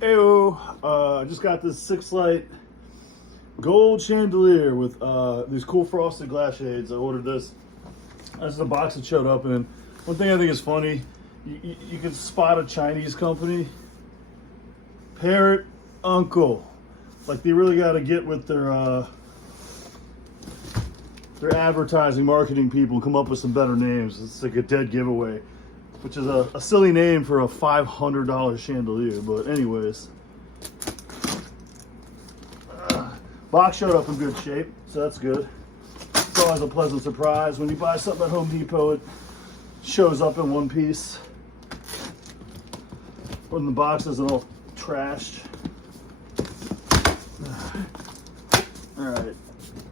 Heyo, I just got this 6-light gold chandelier with these cool frosted glass shades. I ordered this. That's the box it showed up in. One thing I think is funny, you can spot a Chinese company, Parrot Uncle. Like they really got to get with their advertising, marketing people, and come up with some better names. It's like a dead giveaway, which is a silly name for a $500 chandelier. But anyways, box showed up in good shape, so that's good. It's always a pleasant surprise when you buy something at Home Depot. It shows up in one piece when the box isn't all trashed. All right,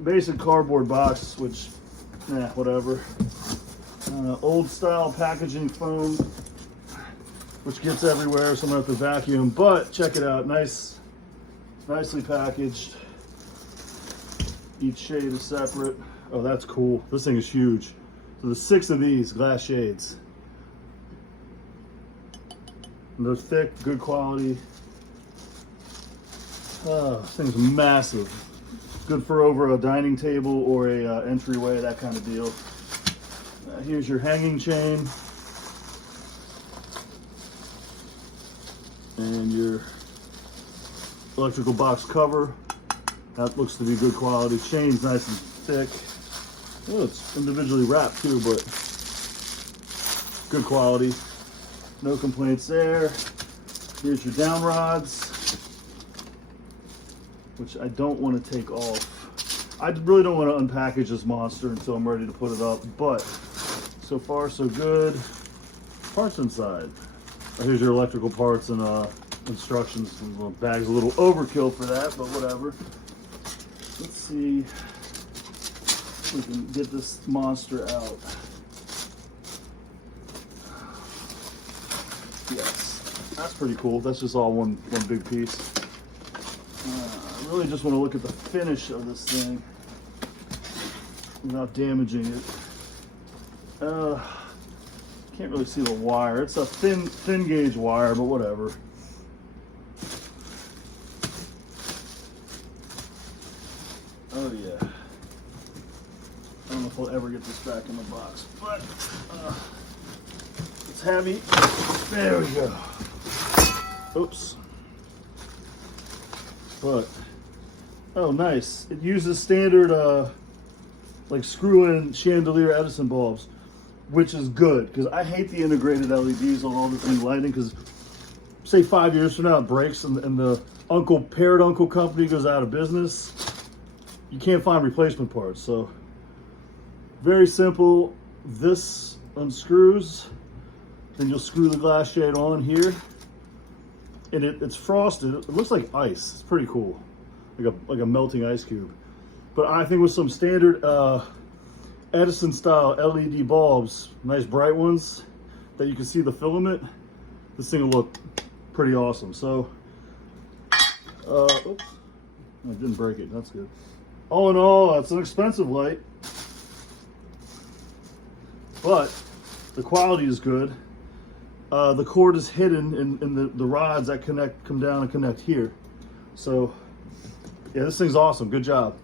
basic cardboard box, which, whatever. Old style packaging foam, which gets everywhere, so I'm gonna have to vacuum. But check it out, nicely packaged. Each shade is separate. Oh, that's cool. This thing is huge. So there's 6 of these glass shades. And they're thick, good quality. This thing's massive. Good for over a dining table or a entryway, that kind of deal. Here's your hanging chain. And your electrical box cover. That looks to be good quality. Chain's nice and thick. Oh, it's individually wrapped too, but good quality. No complaints there. Here's your down rods, which I don't want to take off. I really don't want to unpackage this monster until I'm ready to put it up, but so far so good. Parts inside. Here's your electrical parts and instructions. The bag's a little overkill for that, but whatever. Let's see if we can get this monster out. Yes, that's pretty cool. That's just all one big piece. I really just want to look at the finish of this thing without damaging it. Can't really see the wire. It's a thin gauge wire, but whatever. Oh yeah. I don't know if we'll ever get this back in the box, but it's heavy. There we go. Oops. But, oh nice. It uses standard like screw-in chandelier Edison bulbs, which is good because I hate the integrated LEDs on all this new lighting, because say 5 years from now it breaks and the Parrot Uncle company goes out of business, you can't find replacement parts. So very simple. This unscrews, then you'll screw the glass shade on here, and it's frosted. It looks like ice. It's pretty cool, like a melting ice cube. But I think with some standard Edison style LED bulbs, nice bright ones that you can see the filament, this thing will look pretty awesome. So, oops, I didn't break it. That's good. All in all, it's an expensive light, but the quality is good. The cord is hidden in the rods that come down and connect here. So yeah, this thing's awesome. Good job.